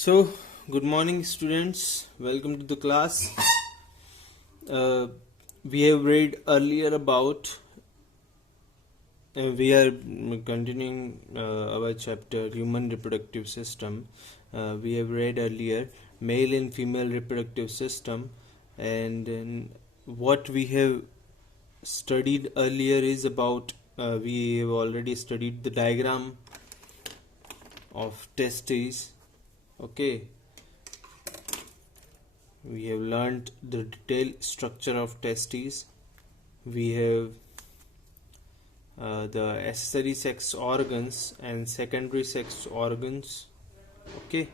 So, good morning, students. Welcome to the class. Uh, we have read earlier about. We are continuing our chapter Human Reproductive System. We have read earlier male and female reproductive system, and what we have studied earlier is about. We have already studied the diagram of testes. Okay, we have learned the detailed structure of testes. We have the accessory sex organs and secondary sex organs. Okay,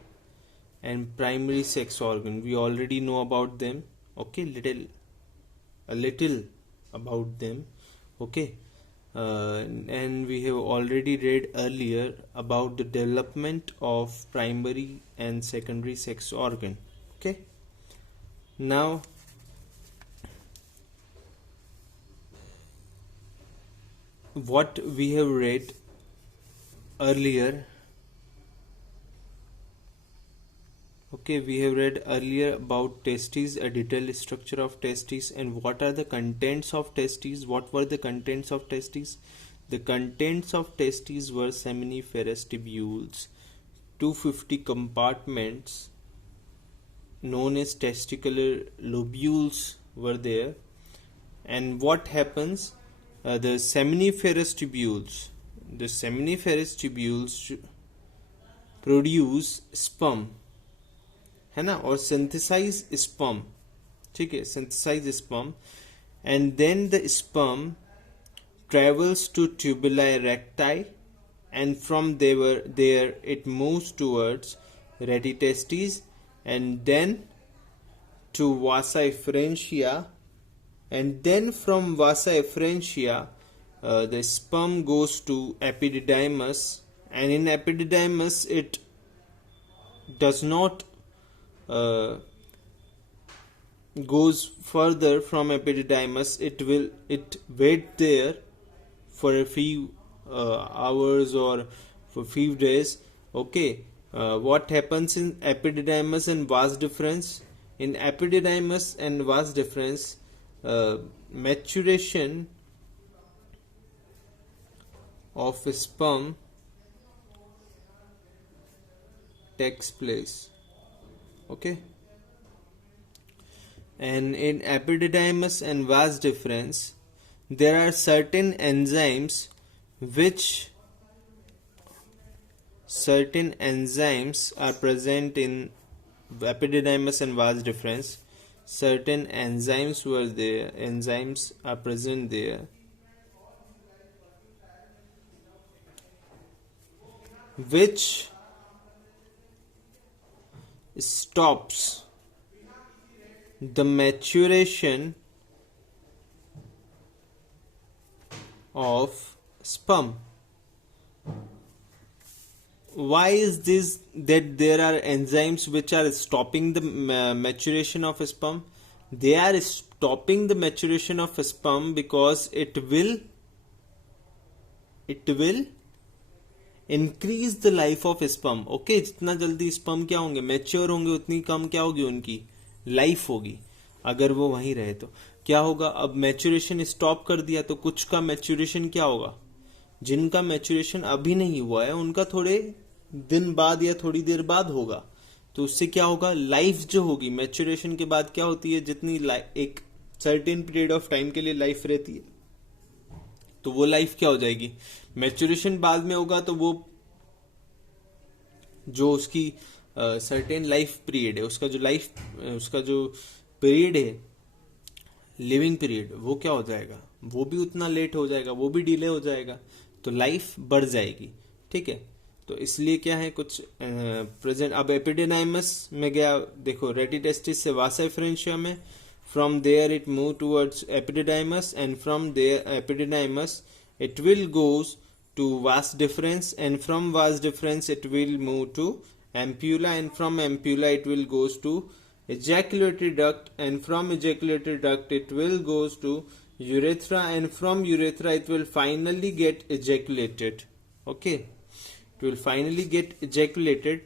and primary sex organ. We already know about them. Okay, a little about them. Okay, and we have already read earlier about the development of primary and secondary sex organ. Okay. Now, what we have read earlier, we have read earlier about testes, a detailed structure of testes, and what are the contents of testes. What were the contents of testes? The contents of testes were seminiferous tubules, 250 compartments known as testicular lobules were there. And what happens? The seminiferous tubules produce sperm, है ना, और synthesize sperm, ठीक है, synthesize sperm, and then the sperm travels to tubuli recti, and from there it moves towards retitestes, and then to vasa efferentia, and then from vasa efferentia the sperm goes to epididymis, and in epididymis it does not goes further from epididymis. It wait there for a few hours or for few days. Okay, what happens in epididymis and vas deferens? In epididymis and vas deferens, maturation of sperm takes place. Okay, and in epididymis and vas deferens there are certain enzymes are present in epididymis and vas deferens. Certain enzymes are present there which stops the maturation of sperm. Why is this that there are enzymes which are stopping the maturation of sperm? They are stopping the maturation of sperm because it will increase the life of sperm. Okay, जितना जल्दी sperm क्या होंगे, mature होंगे, उतनी कम क्या होगी उनकी life होगी अगर वो वहीं रहे तो. क्या होगा, अब मैच्योरेशन स्टॉप कर दिया तो कुछ का मैच्योरेशन क्या होगा, जिनका मैच्योरेशन अभी नहीं हुआ है उनका थोड़े दिन बाद या थोड़ी देर बाद होगा. तो उससे क्या होगा, लाइफ जो होगी मैच्योरेशन के बाद क्या होती है, जितनी एक सर्टेन पीरियड ऑफ टाइम के लिए लाइफ रहती है तो वो लाइफ क्या हो जाएगी. मैच्योरेशन बाद में होगा तो वो जो उसकी सर्टेन लाइफ पीरियड है, उसका जो पीरियड है, लिविंग पीरियड, वो क्या हो जाएगा, वो भी उतना लेट हो जाएगा, वो भी डिले हो जाएगा, तो लाइफ बढ़ जाएगी. ठीक है, तो इसलिए क्या है कुछ प्रेजेंट. अब एपिडिडाइमस में गया, देखो रेटिटेस्टिस से वासा एफरेंशिया में, from there it move towards epididymis, and from there epididymis it will goes to vas deferens, and from vas deferens it will move to ampulla, and from ampulla it will goes to ejaculatory duct, and from ejaculatory duct it will goes to urethra, and from urethra it will finally get ejaculated. Okay, it will finally get ejaculated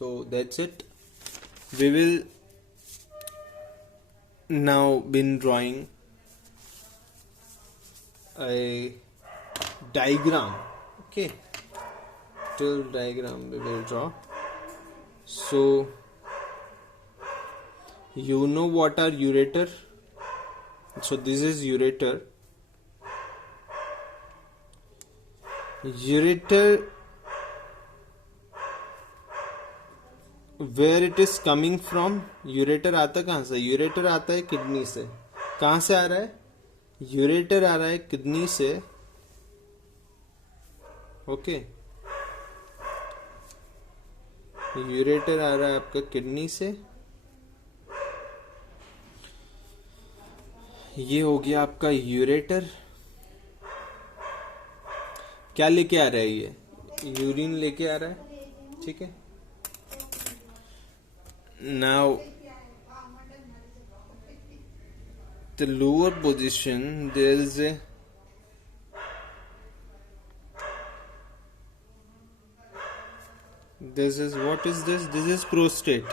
So that's it. We will now been drawing a diagram. Okay, till diagram we will draw. So you know what are ureter? So this is ureter. Ureter, where it is coming from? Ureter आता कहाँ से? Ureter आता है kidney से. कहाँ से आ रहा है? यूरेटर आ रहा है किडनी से. ओके, यूरेटर आ रहा है आपका किडनी से. ये हो गया आपका यूरेटर. क्या लेके आ रहा है? ये यूरिन लेके आ रहा है. ठीक है. Now the lower position, there is a this is, what is this? This is prostate.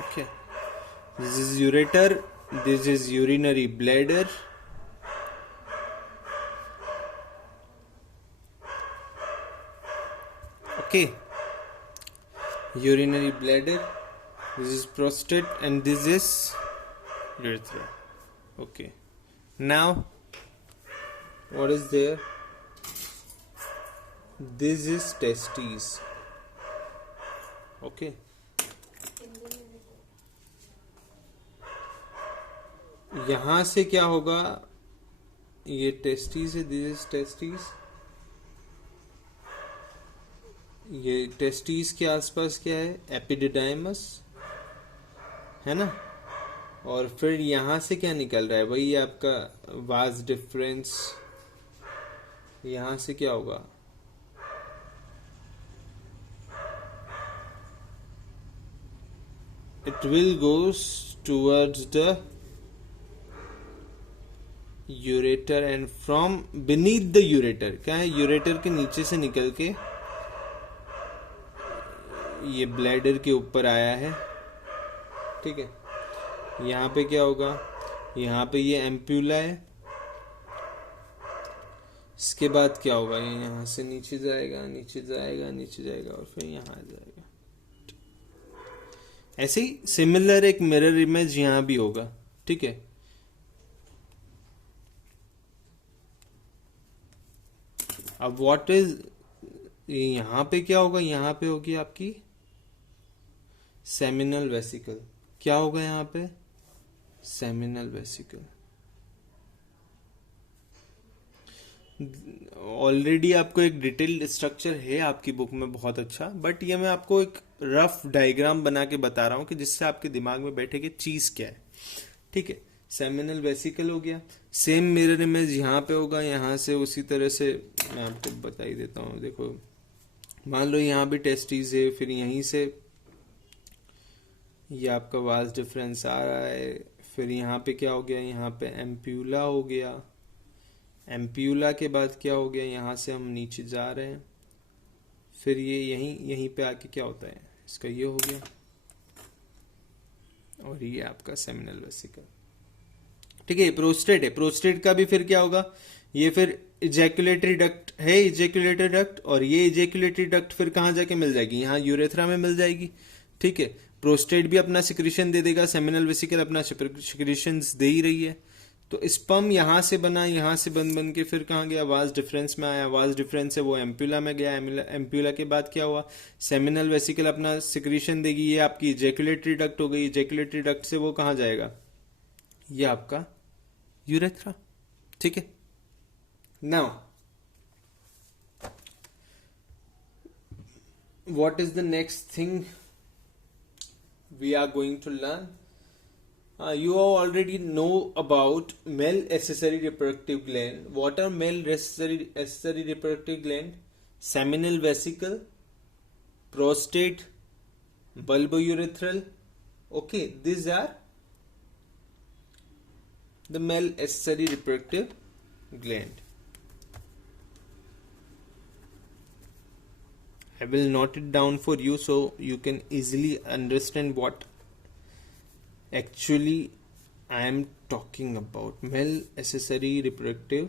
Okay, this is ureter, this is urinary bladder. Okay, urinary bladder, this is prostate, and this is urethra. Okay, now what is there? This is testes. Okay, यहां से क्या होगा? ये testis है. This is testis. ये testis के आसपास क्या है? एपिडिडाइमस है ना. और फिर यहां से क्या निकल रहा है? वही आपका वाज डिफरेंस. यहां से क्या होगा? It will goes towards the ureter and from beneath the ureter. क्या है? यूरेटर के नीचे से निकल के ये ब्लैडर के ऊपर आया है. ठीक है. यहाँ पे क्या होगा? यहाँ पे ये एम्प्यूला है. इसके बाद क्या होगा? ये यहाँ से नीचे जाएगा, नीचे जाएगा, नीचे जाएगा और फिर यहाँ आ जाएगा. ऐसे ही सिमिलर एक मिरर इमेज यहाँ भी होगा. ठीक है. अब व्हाट इज, यहाँ पे क्या होगा? यहाँ पे होगी आपकी सेमिनल वेसिकल. क्या होगा यहाँ पे? Seminal vesicle. ऑलरेडी आपको एक डिटेल्ड स्ट्रक्चर है आपकी बुक में, बहुत अच्छा. बट ये मैं आपको एक रफ डायग्राम बना के बता रहा हूँ कि जिससे आपके दिमाग में बैठे कि चीज क्या है. ठीक है. सेमिनल वेसिकल हो गया. सेम मिरर इमेज यहाँ पे होगा. यहाँ से उसी तरह से मैं आपको बता ही देता हूँ. देखो, मान लो यहाँ भी टेस्टिस है. फिर यहीं से ये आपका वाल्स डिफरेंस आ रहा है. फिर यहाँ पे क्या हो गया? यहाँ पे एम्प्यूला हो गया. एम्प्यूला के बाद क्या हो गया? यहाँ से हम नीचे जा रहे हैं. फिर ये यहीं पे आके क्या होता है? इसका ये हो गया और ये आपका सेमिनल वेसिकल. ठीक है. प्रोस्टेट है. प्रोस्टेट का भी फिर क्या होगा? ये फिर इजैकुलेटरी डक्ट है. इजैकुलेटरी डक्ट, और ये इजैकुलेटरी डक्ट फिर कहाँ जाके मिल जाएगी? यहाँ यूरेथ्रा में मिल जाएगी. ठीक है. प्रोस्टेट भी अपना सिक्रीशन दे देगा. सेमिनल वेसिकल अपना सिक्रीशन दे ही रही है. तो स्पर्म यहां से बना, यहां से बन के फिर कहाँ गया? वाज डिफरेंस में आया. वाज डिफरेंस से वो एम्प्यूला में गया. एम्प्यूला के बाद क्या हुआ? सेमिनल वेसिकल अपना सिक्रीशन देगी. ये आपकी इजैकुलेटरी डक्ट हो गई. इजैकुलेटरी डक्ट से वो कहाँ जाएगा? ये आपका यूरेथ्रा. ठीक है. Now what is the next thing we are going to learn? You already know about male accessory reproductive gland. What are male accessory reproductive gland? Seminal vesicle, prostate, bulbourethral. Okay, these are the male accessory reproductive gland. I will note it down for you so you can easily understand what actually I am talking about. Male accessory reproductive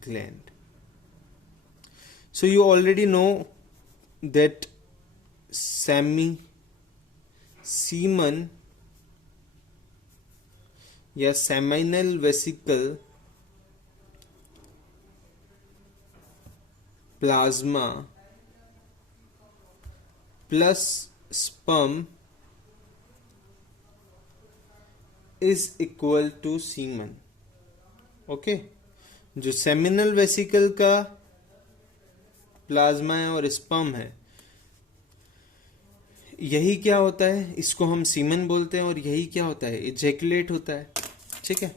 gland. So you already know that semen या seminal vesicle, plasma plus sperm is equal to semen. Okay, जो seminal vesicle का plasma है और sperm है, यही क्या होता है, इसको हम सीमन बोलते हैं, और यही क्या होता है, इजैकुलेट होता है. ठीक है.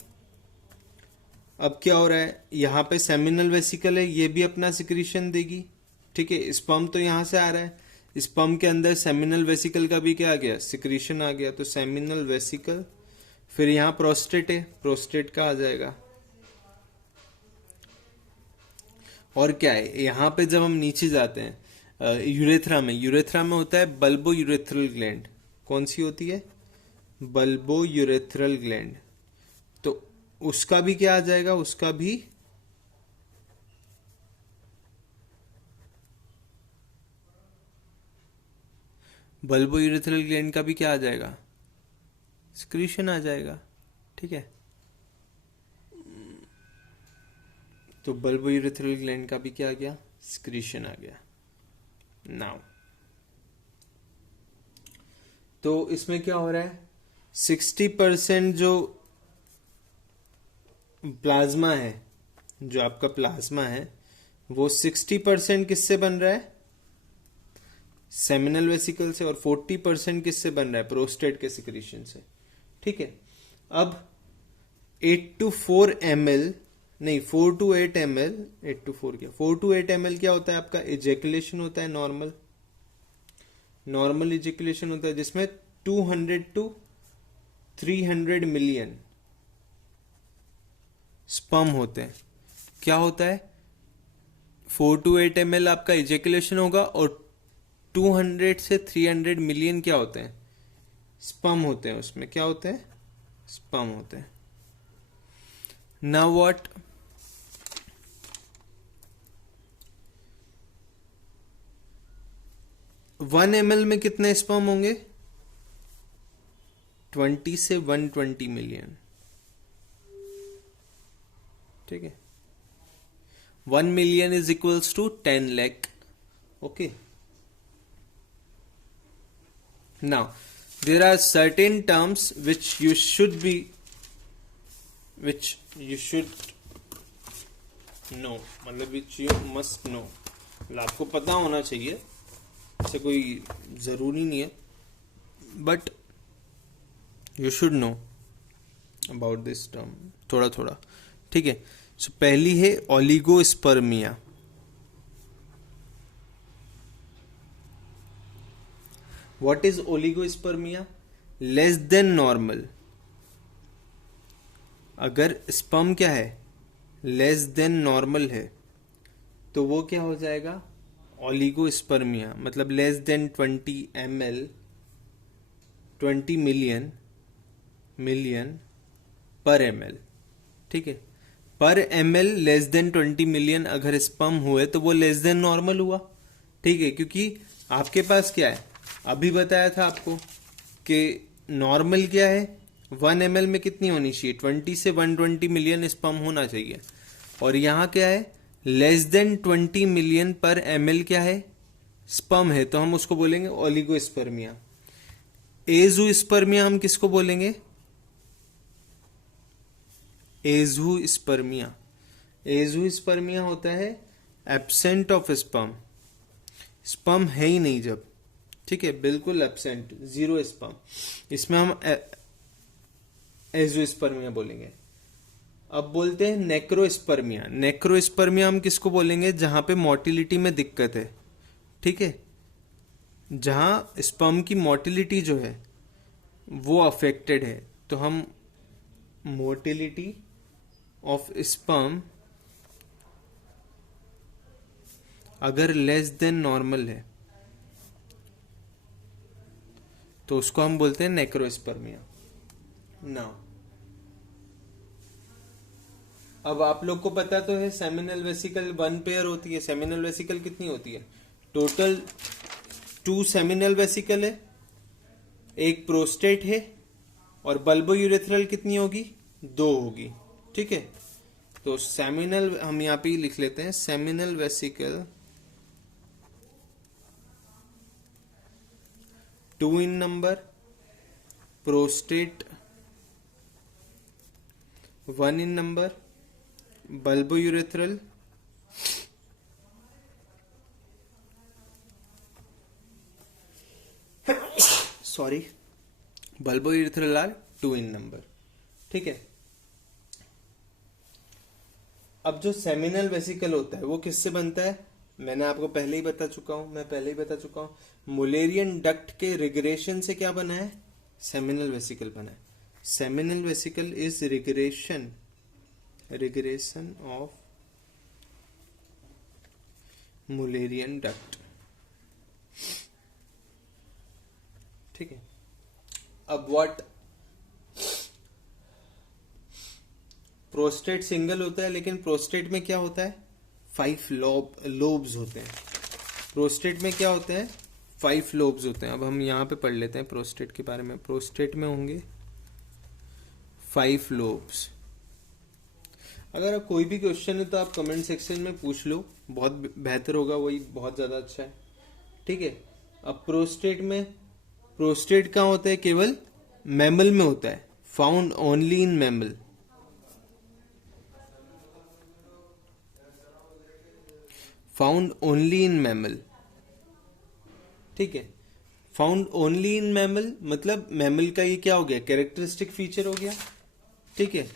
अब क्या हो रहा है, यहाँ पे सेमिनल वेसिकल है, ये भी अपना सिक्रीशन देगी. ठीक है. स्पर्म तो यहाँ से आ रहा है, स्पर्म के अंदर सेमिनल वेसिकल का भी क्या आ गया, सिक्रीशन आ गया. तो सेमिनल वेसिकल, फिर यहाँ प्रोस्टेट है, प्रोस्टेट का आ जाएगा. और क्या है, यहाँ पे जब हम नीचे जाते हैं यूरेथ्रा में होता है बल्बो यूरेथ्रल ग्लैंड. कौन सी होती है, बल्बो यूरेथ्रल ग्लैंड. तो उसका भी क्या आ जाएगा, उसका भी बल्बो यूरेथ्रल ग्लैंड का भी क्या आ जाएगा, सिक्रीशन आ जाएगा. ठीक है. तो बल्बो यूरेथ्रल ग्लैंड का भी क्या आ गया, सिक्रीशन आ गया. नाउ तो इसमें क्या हो रहा है, 60% जो प्लाज्मा है, जो आपका प्लाज्मा है, वो 60% किससे बन रहा है, सेमिनल वेसिकल से, और 40% किससे बन रहा है, प्रोस्टेट के सिक्रीशन से. ठीक है. अब 8 to 4 ml नहीं 4 to 8 ml, 8 to 4 क्या, 4 to 8 ml क्या होता है आपका, इजैकुलेशन होता है. नॉर्मल इजैकुलेशन होता है, जिसमें 200 to 300 मिलियन स्पर्म होते हैं. क्या होता है, 4 to 8 ml आपका इजैकुलेशन होगा, और 200 से 300 मिलियन क्या होते हैं, स्पर्म होते हैं. उसमें क्या होते हैं, स्पर्म होते हैं. नाउ व्हाट, वन ml में कितने स्पर्म होंगे, 20 से 120 मिलियन. ठीक है. 1 million is equals to 10 lakh. Okay. Now there are certain terms which you should know, मतलब which you must know, मतलब आपको पता होना चाहिए, ऐसे कोई जरूरी नहीं है, but you should know about this term थोड़ा थोड़ा. ठीक है. सो पहली है oligospermia. What is oligospermia, less than normal. अगर स्पर्म क्या है, लेस देन नॉर्मल है, तो वो क्या हो जाएगा, ओलिगोस्पर्मिया. मतलब लेस देन 20 ml, 20 मिलियन पर ml. ठीक है. पर ml लेस देन 20 मिलियन अगर स्पर्म हुए तो वो लेस देन नॉर्मल हुआ. ठीक है. क्योंकि आपके पास क्या है, अभी बताया था आपको कि नॉर्मल क्या है, 1 ml में कितनी होनी चाहिए, 20 से 120 मिलियन स्पर्म होना चाहिए. और यहाँ क्या है, लेस देन 20 मिलियन पर ml क्या है, स्पर्म है. तो हम उसको बोलेंगे ओलिगोस्पर्मिया. एज़ोस्पर्मिया हम किसको बोलेंगे, एज़ोस्पर्मिया. एज़ोस्पर्मिया होता है एब्सेंट ऑफ स्पर्म, स्पर्म है ही नहीं जब. ठीक है. बिल्कुल एब्सेंट, जीरो स्पर्म, इसमें हम एज़ोस्पर्मिया बोलेंगे. अब बोलते हैं नेक्रोस्पर्मिया. नेक्रोस्पर्मिया हम किसको बोलेंगे, जहां पे मोटिलिटी में दिक्कत है. ठीक है. जहां स्पर्म की मोटिलिटी जो है वो अफेक्टेड है, तो हम मोटिलिटी ऑफ स्पर्म अगर लेस देन नॉर्मल है, तो उसको हम बोलते हैं नेक्रोस्पर्मिया। नाउ अब आप लोग को पता तो है सेमिनल वेसिकल 1 पेयर होती है। सेमिनल वेसिकल कितनी होती है? टोटल 2 सेमिनल वेसिकल है, एक प्रोस्टेट है, और बल्बो यूरेथ्रल कितनी होगी? 2 होगी। ठीक है, तो सेमिनल हम यहाँ पे लिख लेते हैं, seminal vesicle 2 in number, prostate 1 in number, bulbo urethral bulbo urethral are 2 in number. ठीक है, अब जो सेमिनल वेसिकल होता है वो किससे बनता है? मैंने आपको पहले ही बता चुका हूं, मुलेरियन डक्ट के रिग्रेशन से क्या बना है? सेमिनल वेसिकल बना है। Seminal vesicle is regression of Mullerian duct. ठीक है, अब व्हाट, प्रोस्टेट सिंगल होता है, लेकिन प्रोस्टेट में क्या होता है? 5 लोब्स होते हैं। प्रोस्टेट में क्या होते हैं? 5 लोब्स होते हैं। अब हम यहाँ पे पढ़ लेते हैं प्रोस्टेट के बारे में। प्रोस्टेट में होंगे 5 लोब्स। अगर आप कोई भी क्वेश्चन है तो आप कमेंट सेक्शन में पूछ लो, बहुत बेहतर होगा, वही बहुत ज्यादा अच्छा है। ठीक है, अब प्रोस्टेट कहाँ होता है? केवल मैमल में होता है, found only in mammal. Found only in mammal. ठीक है, फाउंड ओनली इन मैमल मतलब मैमल का ये क्या हो गया? कैरेक्टरिस्टिक फीचर हो गया। ठीक है,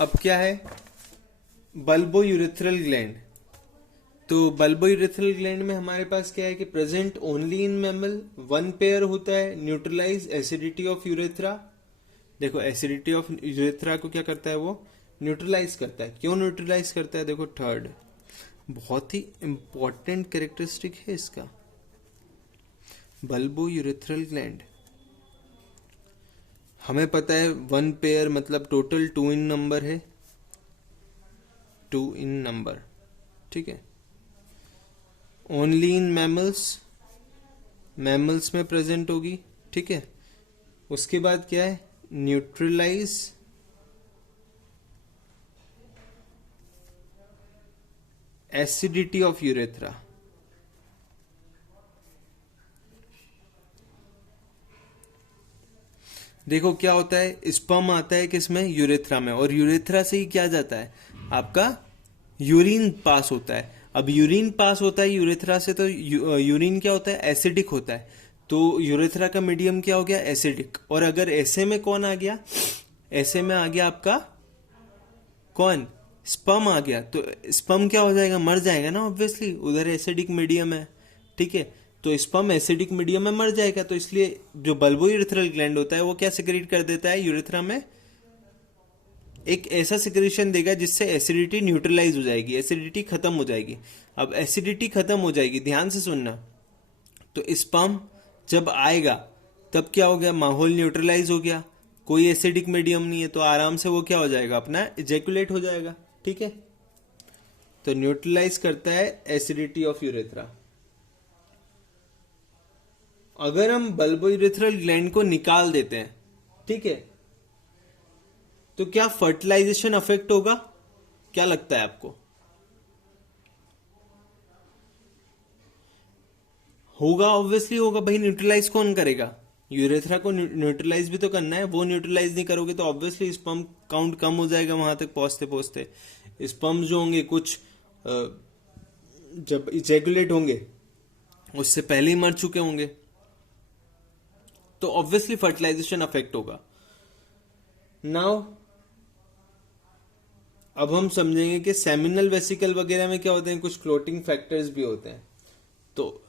अब क्या है? Bulbo urethral gland. तो बल्बो यूरेथ्रल ग्लैंड में हमारे पास क्या है कि present only in mammal, 1 pair होता है, न्यूट्रलाइज एसिडिटी ऑफ यूरेथ्रा। देखो एसिडिटी ऑफ यूरेथ्रा को क्या करता है? वो न्यूट्रलाइज करता है। क्यों न्यूट्रलाइज करता है? देखो थर्ड बहुत ही इंपॉर्टेंट कैरेक्टरिस्टिक है इसका, बल्बो यूरेथ्रल ग्लैंड। हमें पता है 1 पेयर मतलब टोटल 2 इन नंबर है, 2 इन नंबर। ठीक है, ओनली इन मैमल्स में प्रेजेंट होगी। ठीक है, उसके बाद क्या है? Neutralise acidity of urethra. देखो क्या होता है, स्पर्म आता है किसमें? यूरेथ्रा में, और यूरेथ्रा से ही क्या जाता है? आपका यूरिन पास होता है। अब यूरिन पास होता है यूरेथ्रा से, तो यूरिन क्या होता है? एसिडिक होता है। तो यूरेथ्रा का मीडियम क्या हो गया? एसिडिक। और अगर ऐसे में कौन आ गया? ऐसे में आ गया आपका कौन? स्पर्म आ गया। तो स्पर्म क्या हो जाएगा? मर जाएगा ना, ऑब्वियसली, उधर एसिडिक मीडियम है। ठीक है, तो स्पर्म एसिडिक मीडियम में मर जाएगा। तो इसलिए जो बल्बो यूरेथ्रल ग्लैंड होता है वो क्या सिक्रीट कर देता है? यूरेथ्रा में एक ऐसा सिक्रेशन देगा जिससे एसिडिटी न्यूट्रलाइज हो जाएगी, एसिडिटी खत्म हो जाएगी। अब एसिडिटी खत्म हो जाएगी, ध्यान से सुनना, तो स्पर्म जब आएगा तब क्या हो गया? माहौल न्यूट्रलाइज हो गया, कोई एसिडिक मीडियम नहीं है, तो आराम से वो क्या हो जाएगा? अपना इजैकुलेट हो जाएगा। ठीक है, तो न्यूट्रलाइज करता है एसिडिटी ऑफ यूरेथ्रा। अगर हम बल्बो यूरेथ्रल ग्लैंड को निकाल देते हैं, ठीक है, तो क्या फर्टिलाइजेशन अफेक्ट होगा? क्या लगता है आपको? होगा, ऑब्वियसली होगा भाई। न्यूट्रलाइज कौन करेगा? यूरेथ्रा को न्यूट्रलाइज भी तो करना है। वो न्यूट्रलाइज नहीं करोगे तो ऑब्वियसली स्पर्म काउंट कम हो जाएगा वहां तक पहुंचते पहुंचते। स्पर्म जो होंगे कुछ जब इजैकुलेट होंगे उससे पहले ही मर चुके होंगे, तो ऑब्वियसली फर्टिलाइजेशन अफेक्ट होगा। नाउ अब हम समझेंगे कि सेमिनल वेसिकल वगैरह में क्या होते हैं, कुछ क्लोटिंग फैक्टर्स भी होते हैं, तो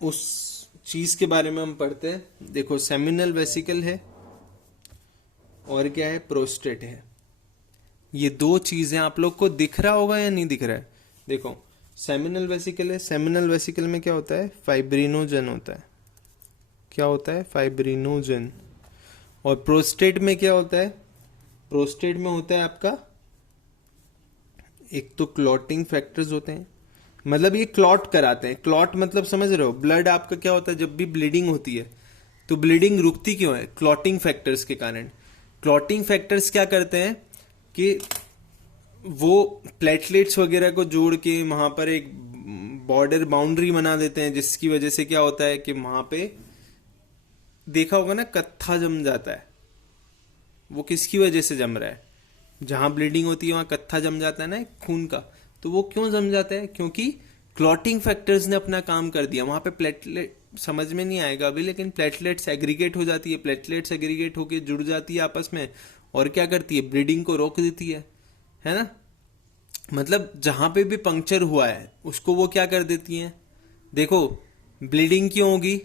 उस चीज के बारे में हम पढ़ते हैं। देखो सेमिनल वेसिकल है और क्या है? प्रोस्टेट है। ये 2 चीजें आप लोग को दिख रहा होगा या नहीं दिख रहा है? देखो सेमिनल वेसिकल है, सेमिनल वेसिकल में क्या होता है? फाइब्रिनोजन होता है। क्या होता है? फाइब्रिनोजन। और प्रोस्टेट में क्या होता है? प्रोस्टेट में होता है आपका, एक तो क्लॉटिंग फैक्टर्स होते हैं, मतलब ये क्लॉट कराते हैं। क्लॉट मतलब समझ रहे हो? ब्लड आपका क्या होता है, जब भी ब्लीडिंग होती है तो ब्लीडिंग रुकती क्यों है? क्लॉटिंग फैक्टर्स के कारण। क्लॉटिंग फैक्टर्स क्या करते हैं कि वो प्लेटलेट्स वगैरह को जोड़ के वहां पर एक बॉर्डर बाउंड्री बना देते हैं, जिसकी वजह से क्या होता है कि वहां पे देखा होगा ना, कत्था जम जाता है। वो किसकी वजह से जम रहा है? जहां ब्लीडिंग होती है वहां कत्था जम जाता है ना खून का। तो वो क्यों जम जाता है? क्योंकि क्लॉटिंग फैक्टर्स ने अपना काम कर दिया। वहां पे प्लेटलेट, समझ में नहीं आएगा अभी, लेकिन प्लेटलेट्स एग्रीगेट हो जाती है। प्लेटलेट्स एग्रीगेट होकर जुड़ जाती है आपस में, और क्या करती है? ब्लीडिंग को रोक देती है ना। मतलब जहां पे भी पंक्चर हुआ है उसको वो क्या कर देती हैं? देखो, ब्लीडिंग क्यों होगी?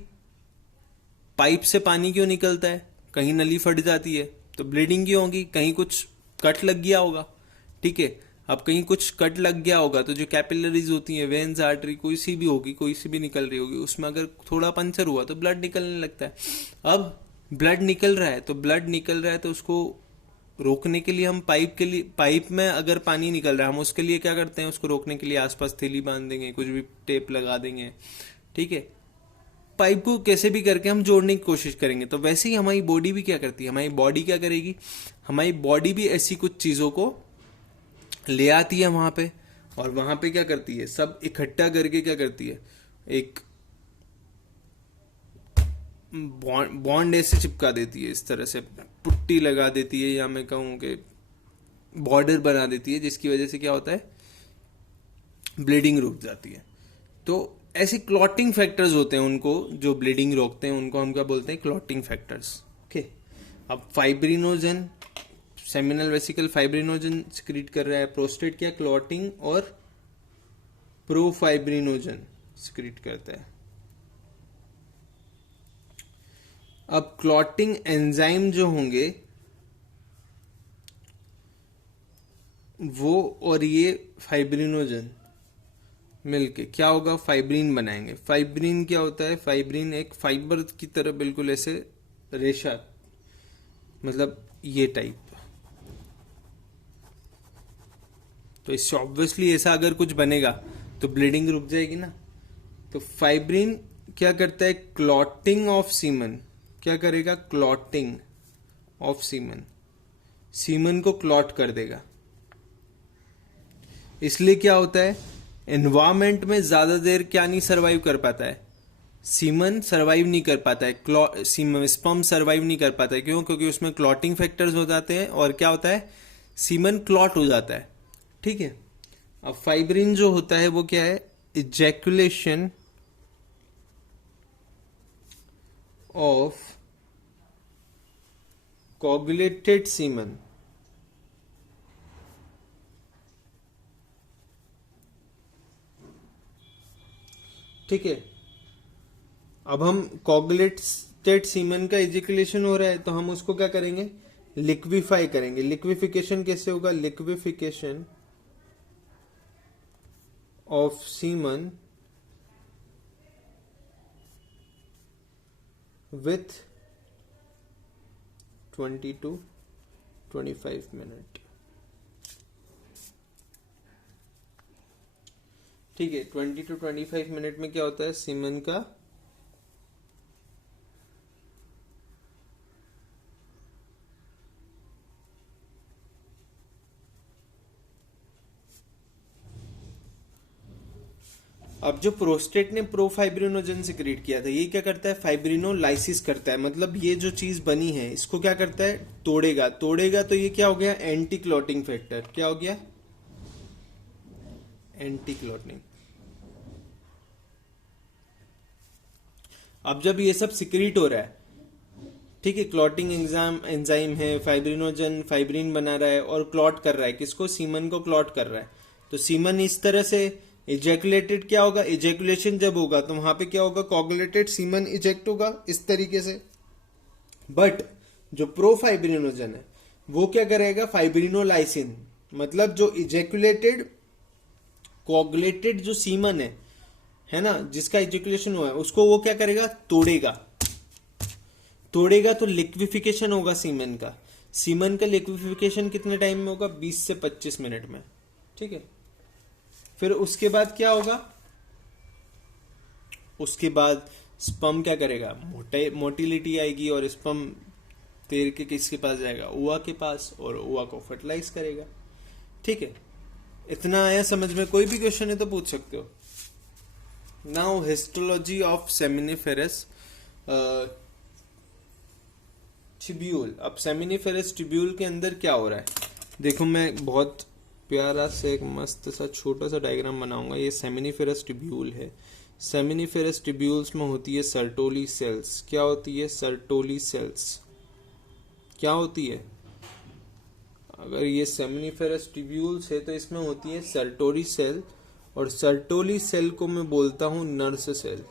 पाइप से पानी क्यों निकलता है? कहीं नली फट जाती है तो ब्लीडिंग क्यों होगी? कहीं कुछ कट लग गया होगा, ठीक है। अब कहीं कुछ कट लग गया होगा तो जो कैपिलरीज होती हैं, वेन्स, आर्टरी, कोई सी भी होगी, कोई सी भी निकल रही होगी, उसमें अगर थोड़ा पंचर हुआ तो ब्लड निकलने लगता है। अब ब्लड निकल रहा है तो उसको रोकने के लिए हम पाइप में अगर पानी निकल रहा है, हम उसके लिए क्या करते हैं? उसको रोकने के लिए आसपास थैली बांध देंगे, कुछ भी टेप लगा देंगे, ठीक है। पाइप को कैसे भी करके हम जोड़ने की कोशिश करेंगे। तो वैसे ही हमारी बॉडी भी क्या करती है? हमारी बॉडी क्या करेगी? हमारी बॉडी भी ऐसी कुछ चीजों को ले आती है वहां पे, और वहां पे क्या करती है? सब इकट्ठा करके क्या करती है? एक बॉन्ड ऐसे चिपका देती है, इस तरह से पुट्टी लगा देती है, या मैं कहूं कि बॉर्डर बना देती है, जिसकी वजह से क्या होता है? ब्लीडिंग रुक जाती है। तो ऐसे क्लॉटिंग फैक्टर्स होते हैं, उनको जो ब्लीडिंग रोकते हैं उनको हम क्या बोलते हैं? Clotting factors. ओके। अब fibrinogen, seminal vesicle fibrinogen secrete कर रहा है। प्रोस्टेट क्या? क्लॉटिंग और प्रोफाइब्रिनोजन सिक्रीट करता है। अब क्लॉटिंग एंजाइम जो होंगे वो और ये फाइब्रिनोजन मिलके क्या होगा? फाइब्रिन बनाएंगे। फाइब्रिन क्या होता है? फाइब्रिन एक फाइबर की तरह, बिल्कुल ऐसे रेशा, मतलब ये टाइप। तो इससे ऑब्वियसली ऐसा अगर कुछ बनेगा तो ब्लीडिंग रुक जाएगी ना। तो फाइब्रिन क्या करता है? Clotting of semen. क्या करेगा? Clotting of semen. सीमन को क्लॉट कर देगा। इसलिए क्या होता है? एनवायरमेंट में ज्यादा देर क्या नहीं सर्वाइव कर पाता है? सीमन सर्वाइव नहीं कर पाता है, स्पर्म सर्वाइव नहीं कर पाता है। क्यों? क्योंकि उसमें क्लॉटिंग फैक्टर्स हो जाते हैं, और क्या होता है? सीमन क्लॉट हो जाता है, ठीक है। अब फाइब्रिन जो होता है वो क्या है? Ejaculation of coagulated semen. ठीक है। अब हम कोगुलेटेड सीमन का इजैकुलेशन हो रहा है तो हम उसको क्या करेंगे? लिक्विफाई करेंगे। लिक्विफिकेशन कैसे होगा? Liquefaction of semen with 20 to 25 minute. ठीक है। 20 to 25 मिनट में क्या होता है? सीमन का अब जो प्रोस्टेट ने प्रोफाइब्रिनोजन सिक्रीट किया था, ये क्या करता है? फाइब्रिनोलाइसिस करता है। मतलब ये जो चीज बनी है इसको क्या करता है? तोड़ेगा। तो ये क्या हो गया? Anti clotting factor. क्या हो गया? Anti clotting. अब जब ये सब सिक्रीट हो रहा है, ठीक है, क्लॉटिंग एंजाइम है, फाइब्रिनोजन फाइब्रिन बना रहा है और क्लॉट कर रहा है। किसको? सीमन को क्लॉट कर रहा है। तो सीमन इस तरह से इजैकुलेटेड क्या होगा? इजैकुलेशन जब होगा तो वहां पे क्या होगा? कोगुलेटेड सीमन इजेक्ट होगा इस तरीके से। बट जो प्रोफाइब्रिनोजन है वो क्या करेगा? फाइब्रिनोलाइसिन, मतलब जो इजैकुलेटेड कोगुलेटेड जो सीमन है ना, जिसका इजैकुलेशन हुआ है, उसको वो क्या करेगा? तोड़ेगा। तोड़ेगा तो लिक्विफिकेशन होगा सीमेन का। सीमेन का लिक्विफिकेशन कितने टाइम में होगा? 20 से 25 मिनट में। ठीक है, फिर उसके बाद क्या होगा? उसके बाद स्पर्म क्या करेगा? मोटिलिटी आएगी और स्पर्म तैर के किसके पास जाएगा? ओवा के पास, और ओवा को फर्टिलाइज करेगा। ठीक है, इतना आया समझ में? कोई भी क्वेश्चन है तो पूछ सकते हो। Now histology of seminiferous tubule. अब सेमिनिफेरस ट्यूब्यूल के अंदर क्या हो रहा है देखो, मैं बहुत प्यारा से एक मस्त सा छोटा सा डायग्राम बनाऊंगा। ये सेमिनिफेरस ट्यूब्यूल है। सेमिनिफेरस ट्यूब्यूल्स में होती है सर्टोली सेल्स। क्या होती है? Sertoli cells. क्या होती है? अगर ये सेमिनिफेरस ट्यूब्यूल्स है तो इसमें होती है सर्टोली सेल, और सर्टोली सेल को मैं बोलता हूं नर्स सेल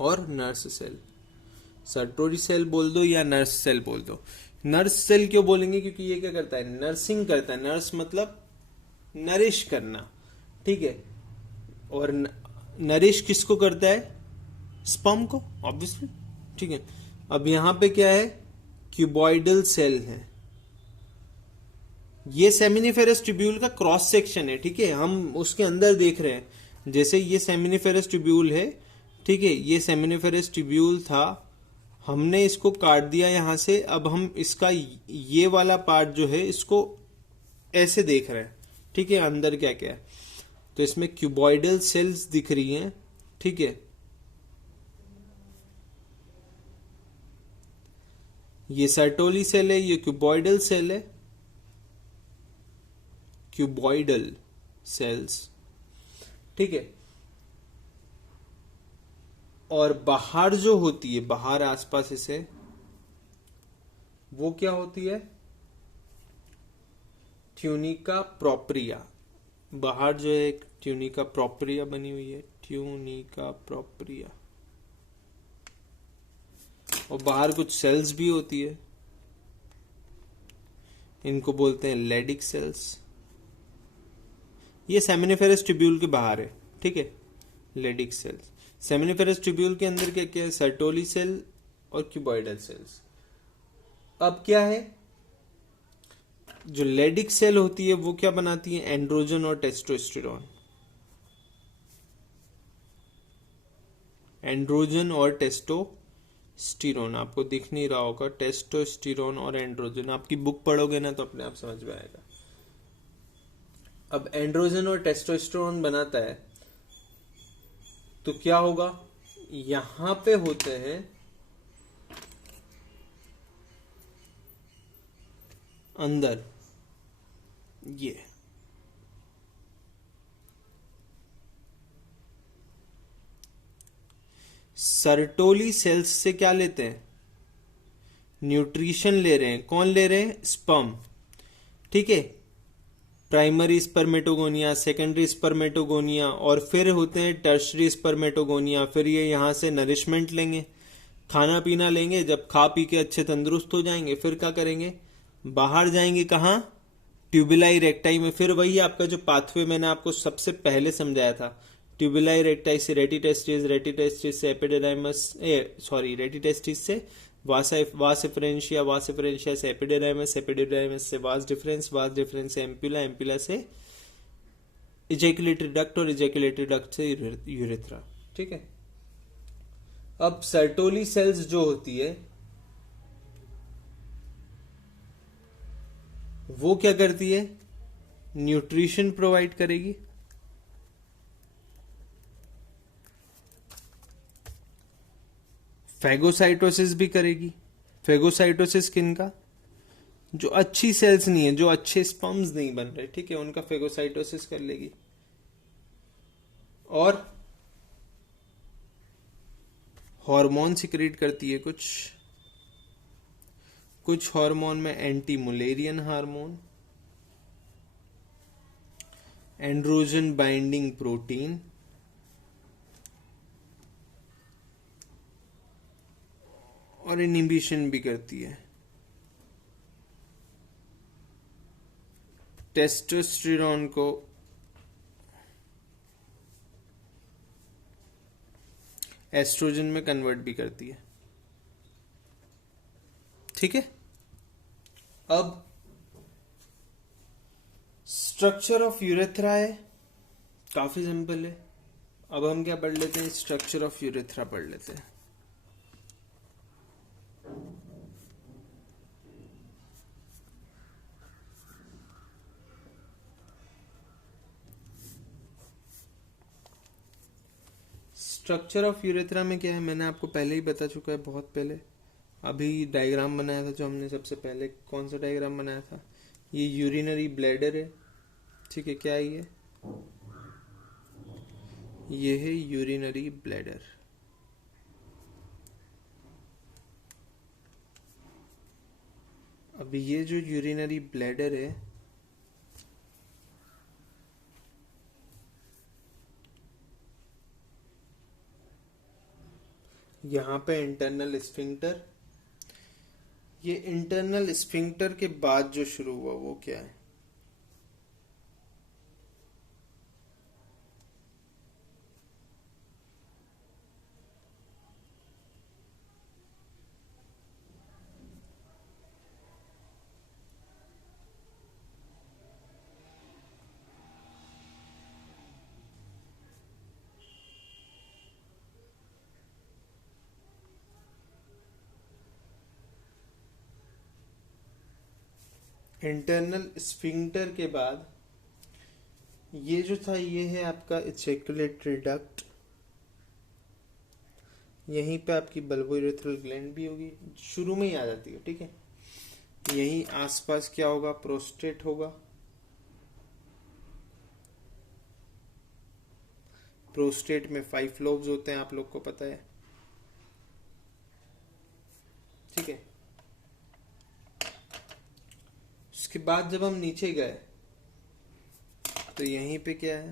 और नर्स सेल। सर्टोरी सेल बोल दो या नर्स सेल बोल दो। नर्स सेल क्यों बोलेंगे? क्योंकि ये क्या करता है? नर्सिंग करता है। नर्स मतलब नरिश करना। ठीक है, और नरिश किसको करता है? स्पर्म को, ऑब्वियसली। ठीक है, अब यहां पे क्या है? क्यूबॉइडल सेल है। ये सेमिनिफेरस ट्यूब्यूल का क्रॉस सेक्शन है। ठीक है, हम उसके अंदर देख रहे हैं। जैसे ये सेमिनिफेरस ट्यूब्यूल है, ठीक है, ये सेमिनिफेरस ट्यूब्यूल था, हमने इसको काट दिया यहां से। अब हम इसका ये वाला पार्ट जो है इसको ऐसे देख रहे हैं। ठीक है, अंदर क्या क्या है? तो इसमें क्यूबॉइडल सेल्स दिख रही हैं। ठीक है, ये सर्टोली सेल है, ये क्यूबॉइडल सेल है, क्यूबॉइडल सेल्स। ठीक है, और बाहर जो होती है, बाहर आसपास इसे, वो क्या होती है? Tunica propria. बाहर जो है एक ट्यूनिका प्रोप्रिया बनी हुई है, ट्यूनिका प्रोप्रिया। और बाहर कुछ सेल्स भी होती है, इनको बोलते हैं लेडिक सेल्स। ये सेमिनिफेरस ट्यूब्यूल के बाहर है। ठीक है, लेडिक सेल्स। सेमिनिफेरस ट्यूब्यूल के अंदर क्या क्या है? सर्टोली सेल और क्यूबॉइडल सेल्स। अब क्या है? जो लेडिक सेल होती है वो क्या बनाती है? एंड्रोजन और टेस्टोस्टेरोन। एंड्रोजन और टेस्टोस्टेरोन आपको दिख नहीं रहा होगा। टेस्टोस्टेरोन और एंड्रोजन, आपकी बुक पढ़ोगे ना तो अपने आप समझ में आएगा। अब एंड्रोजन और टेस्टोस्टेरोन बनाता है तो क्या होगा? यहां पे होते हैं अंदर ये सर्टोली सेल्स से क्या लेते हैं? न्यूट्रिशन ले रहे हैं। कौन ले रहे हैं? स्पर्म। ठीक है, प्राइमरी स्पर्मेटोगोनिया, सेकेंडरी स्पर्मेटोगोनिया, और फिर होते हैं टर्शरी स्पर्मेटोगोनिया। फिर ये यहां से नरिशमेंट लेंगे, खाना पीना लेंगे। जब खा पी के अच्छे तंदुरुस्त हो जाएंगे फिर क्या करेंगे? बाहर जाएंगे। कहाँ? ट्यूबुलाई रेक्टाई में। फिर वही आपका जो पाथवे मैंने आपको सबसे पहले समझाया था, ट्यूबुलाई रेक्टाई से रेटिटेस्टिस, रेटिटेस्टिस से एपिडेराइमस, सॉरी, रेटिटेस्टिस से वासिफरेंशिया, वासिफरेंशिया से एपिडेराइमस, एपिडेराइमस से वास डिफरेंस, वास डिफरेंस से एम्पुला, एम्पुला से इजैकुलेटरी डक्ट, और इजैकुलेटरी डक्ट से यूरेथ्रा। ठीक है, अब सर्टोली सेल्स जो होती है वो क्या करती है? न्यूट्रिशन प्रोवाइड करेगी। फैगोसाइटोसिस भी करेगी। फैगोसाइटोसिस किनका? जो अच्छी सेल्स नहीं है, जो अच्छे स्पर्म्स नहीं बन रहे, ठीक है, उनका फैगोसाइटोसिस कर लेगी। और हार्मोन सिक्रेट करती है कुछ हार्मोन में anti Mullerian hormone, androgen binding protein, और इनहिबिशन भी करती है। टेस्टोस्टेरोन को एस्ट्रोजन में कन्वर्ट भी करती है। ठीक है। अब स्ट्रक्चर ऑफ यूरेथ्रा है, काफी सिंपल है। अब हम क्या पढ़ लेते हैं, स्ट्रक्चर ऑफ यूरेथ्रा पढ़ लेते हैं। स्ट्रक्चर ऑफ यूरेथ्रा में क्या है, मैंने आपको पहले ही बता चुका है, बहुत पहले। अभी डायग्राम बनाया था जो हमने सबसे पहले, कौन सा डायग्राम बनाया था, ये यूरिनरी ब्लैडर है। ठीक है, क्या है ये है यूरिनरी ब्लैडर। अब ये जो यूरिनरी ब्लैडर है, यहाँ पे इंटरनल स्फिंक्टर, ये इंटरनल स्फिंक्टर के बाद जो शुरू हुआ वो क्या है, इंटरनल स्फिंक्टर के बाद ये जो था, ये है आपका इजैकुलेटरी डक्ट। यहीं पे आपकी बल्बोयूरेथ्रल ग्लैंड भी होगी, शुरू में ही आ जाती है। ठीक है, यहीं आसपास क्या होगा, प्रोस्टेट होगा। प्रोस्टेट में 5 लोब्स होते हैं, आप लोग को पता है। ठीक है, उसके बाद जब हम नीचे गए तो यहीं पे क्या है,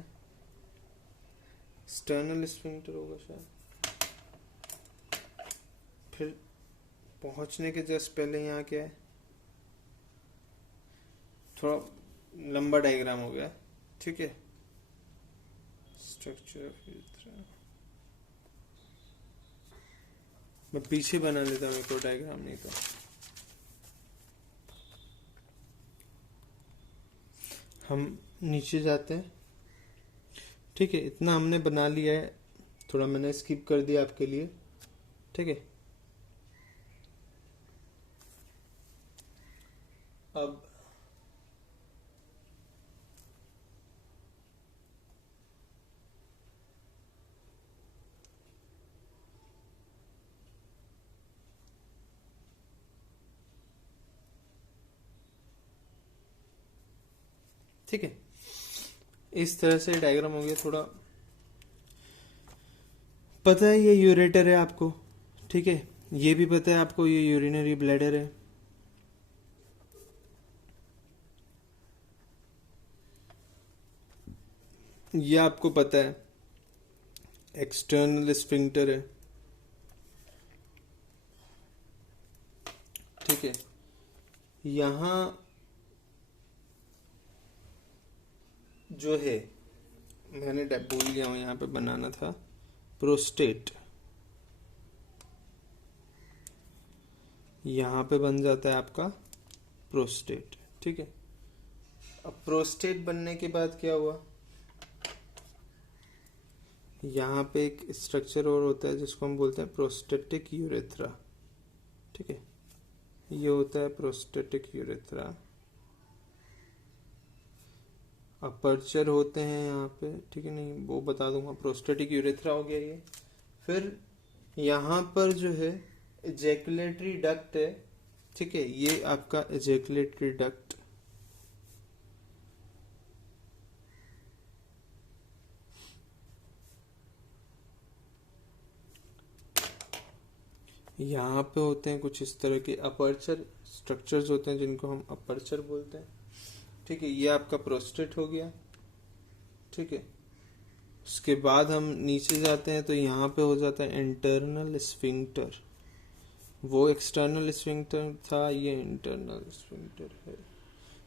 एक्सटर्नल स्फिंक्टर होगा शायद। फिर पहुंचने के जस्ट पहले यहाँ क्या है, थोड़ा लंबा डायग्राम हो गया। ठीक है, स्ट्रक्चर ऑफ यूरेथ्रा मैं पीछे बना लेता हूँ, एक और डायग्राम, नहीं तो हम नीचे जाते हैं। ठीक है, इतना हमने बना लिया है, थोड़ा मैंने स्किप कर दिया आपके लिए। ठीक है, अब ठीक है, इस तरह से डायग्राम हो गया। थोड़ा पता है ये यूरेटर है आपको। ठीक है, ये भी पता है आपको ये यूरिनरी ब्लैडर है। ये आपको पता है एक्सटर्नल स्फिंक्टर है। ठीक है, यहां जो है, मैंने भूल गया हूं, यहाँ पे बनाना था प्रोस्टेट। यहाँ पे बन जाता है आपका प्रोस्टेट। ठीक है, अब प्रोस्टेट बनने के बाद क्या हुआ, यहाँ पे एक स्ट्रक्चर और होता है जिसको हम बोलते हैं प्रोस्टेटिक यूरेथ्रा। ठीक है, ये होता है प्रोस्टेटिक यूरेथ्रा। अपर्चर होते हैं यहाँ पे। ठीक है, नहीं वो बता दूंगा, प्रोस्टेटिक यूरेथ्रा हो गया ये। फिर यहाँ पर जो है इजैकुलेटरी डक्ट है। ठीक है, ये आपका इजैकुलेटरी डक्ट। यहाँ पे होते हैं कुछ इस तरह के अपर्चर स्ट्रक्चर्स होते हैं जिनको हम अपर्चर बोलते हैं। ठीक है, ये आपका प्रोस्टेट हो गया। ठीक है, उसके बाद हम नीचे जाते हैं तो यहाँ पे हो जाता है इंटरनल स्फिंक्टर। वो एक्सटर्नल स्फिंक्टर था, ये इंटरनल स्फिंक्टर है।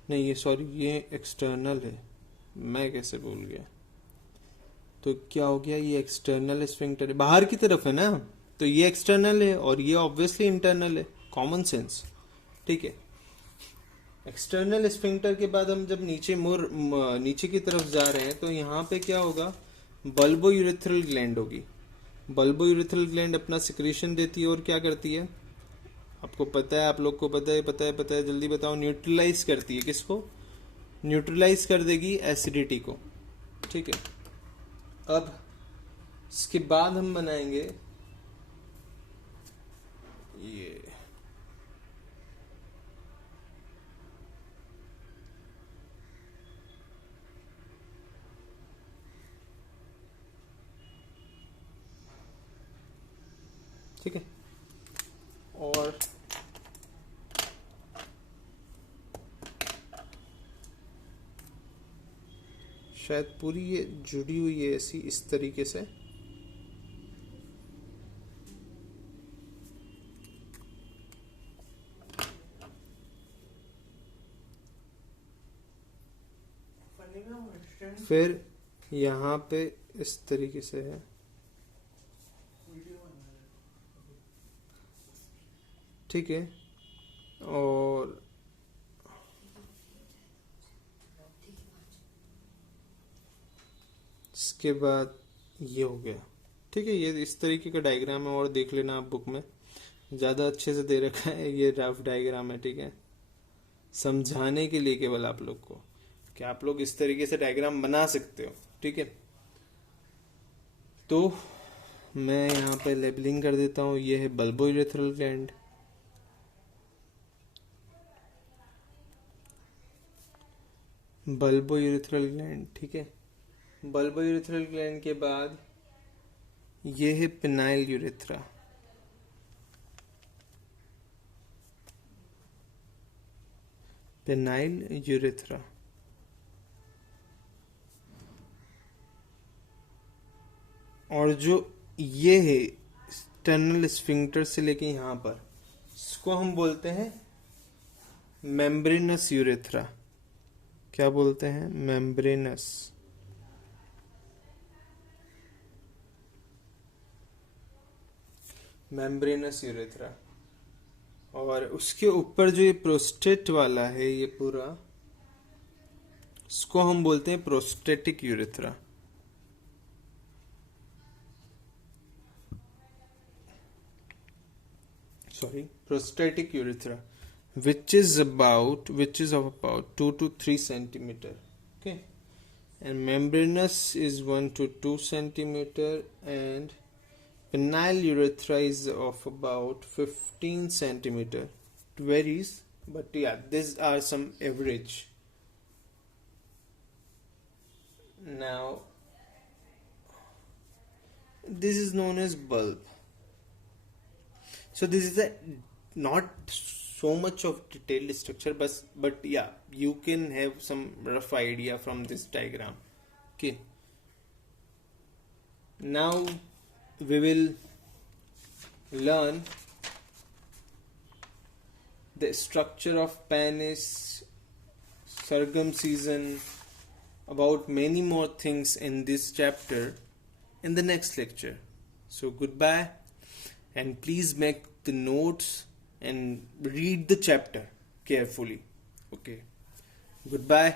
नहीं, ये सॉरी, ये एक्सटर्नल है, मैं कैसे भूल गया। तो क्या हो गया, ये एक्सटर्नल स्फिंक्टर है, बाहर की तरफ है ना, तो ये एक्सटर्नल है और ये ऑब्वियसली इंटरनल है, कॉमन सेंस, ठीक है। एक्सटर्नल स्फिंक्टर के बाद हम जब नीचे की तरफ जा रहे हैं तो यहाँ पे क्या होगा, बल्बो यूरेथ्रल ग्लैंड होगी। बल्बो यूरेथ्रल ग्लैंड अपना सिक्रीशन देती है और क्या करती है, आपको पता है, आप लोग को पता है, जल्दी बताओ, न्यूट्रलाइज करती है किसको, न्यूट्रलाइज कर देगी एसिडिटी को, ठीक है। अब इसके बाद हम बनाएंगे ये ठीक है। और शायद पूरी ये जुड़ी हुई है ऐसी इस तरीके से, फिर यहाँ पे इस तरीके से है, ठीक है। और इसके बाद ये हो गया, ठीक है। ये इस तरीके का डायग्राम है, और देख लेना आप बुक में, ज़्यादा अच्छे से दे रखा है, ये रफ डायग्राम है, ठीक है, समझाने के लिए केवल आप लोग को कि आप लोग इस तरीके से डायग्राम बना सकते हो, ठीक है। तो मैं यहाँ पे लेबलिंग कर देता हूँ, ये है bulbo urethral gland, bulbo urethral gland, ठीक है। बल्बो यूरेथ्रल ग्लैंड के बाद ये है पिनाइल यूरेथ्रा, पिनाइल यूरेथ्रा, और जो ये है टनल स्फिंक्टर से लेके यहाँ पर, इसको हम बोलते हैं मेम्ब्रेनस यूरेथ्रा। क्या बोलते हैं, मेम्ब्रेनस, मेम्ब्रेनस यूरेथ्रा। और उसके ऊपर जो ये प्रोस्टेट वाला है, ये पूरा, इसको हम बोलते हैं prostatic urethra. Sorry, prostatic urethra, which is of about 2 to 3 centimeter, okay, and membranous is 1 to 2 centimeter, and penile urethra is of about 15 centimeter. It varies, but yeah, these are some average. Now this is known as bulb. So this is a not so much of detailed structure, but yeah, you can have some rough idea from this diagram, okay. Now we will learn the structure of penis, circumcision, about many more things in this chapter in the next lecture. So goodbye, and please make the notes and read the chapter carefully, okay. Goodbye.